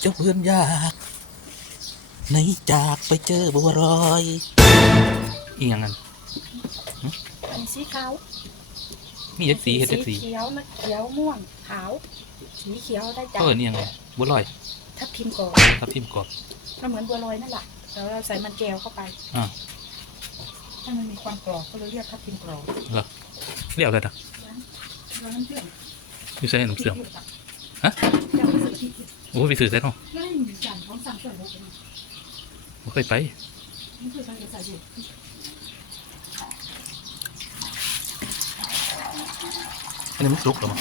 เจ้าเพื่อนยากในจากไปเจอบัวรอยอีหยังงั้นอันสีขาวมีเอฟสีเฮ็ดเอฟสีเขียวนะเขียวม่วงขาว สีเขียวได้จ้ะเออนี่ยังไงบัวลอยทับทิมก่อนทับทิมกรอบมันเหมือนบัวลอยนั่นแหละแล้วเราใส่มันแก้วเข้าไปอ่าให้มันมีความกรอบก็เลยเรียกทับทิมกรอบเหรอเรียกอะไรนะแล้วน้ำเชื่อมมีใส่น้ำเสื่อมฮะยังไม่สึกที่โอ้ไปซื้อใส่เนาะไม่มีจานของสั่งเสริมเลยบ่เคยไปนี่คือใส่ใส่อยู่อันนี้มันสุกแล้วมั้ง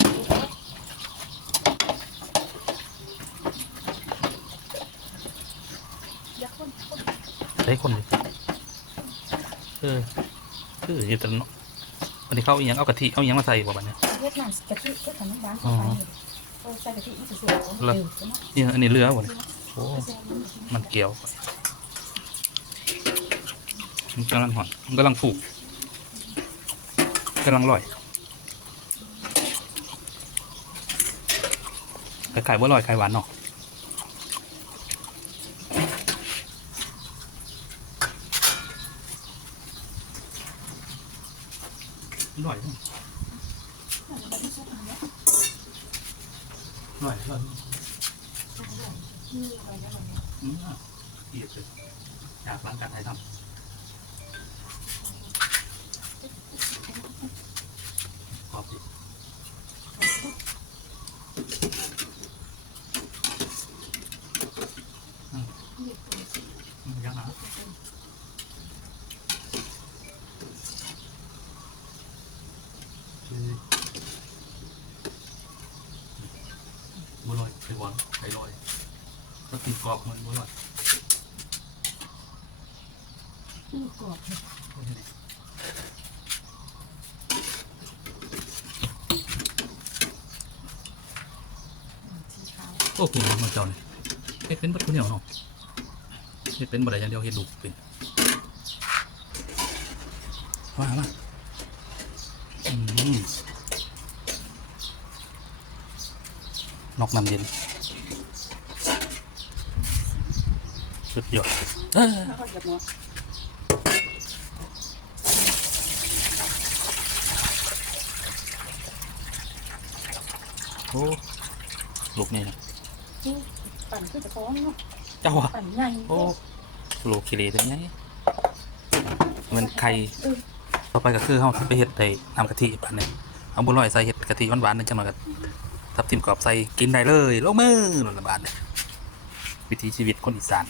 ยักษ์คนคนใส่คนเลยเออคืออยู่แต่เนาะวันนี้เขาเอาอีหยังเอากะทิเอาอีหยังมาใส่บ่บัดเนี่ยเวียดนามกะทิก็ทำน้ำร้านเข้าไปเขา ใส่กะทิมันจะสวยเหรอ นี่อันนี้เรือบ่เลยโอ้มันเกี่ยวมันกำลังหอนมันกำลังฟูกกำลังลอยคล้ายๆว่าลอยคล้ายหวานเนาะลอยเนาะ ลอยลอยอืมอะเอียดเลยอยากล้างการถ่ายทำขอ บดิอืมอืมยังหาคือบัวลอยไข่หวานไข่ลอยแล้วติดกรอบเหมันบัวลอยตู้กรอบเนี่ยสีขาวโอ้คุณมันเจ้าเนี่ยเฮ็ดเป็นบัดคนเดียวเนาะเฮ็ดเป็นบัดอย่างเดียวเฮ็ดลูกเป็นว่ามาอืม นอกน้ำเย็นสุดยอดเอ้อแล้วก็หยดเนาะโอ้ลูกนี่นะที่ปั่นขึ้นจะฟ้องเนาะเจ้าอะปั่นใหญ่โอ้ลูกขี้เหร่ตัวนี้มันไข่เออต่อไปก็คือเฮาไปเฮ็ดได้น้ำกะทิปานนี้เอาบัวลอยใส่เฮ็ดกะทิหวานๆนึงจังหน่อยก็ ทับทิมกรอบใส่กินได้เลยลงมือนั่นลบาดเนี่ยวิถีชีวิตคนอีสาน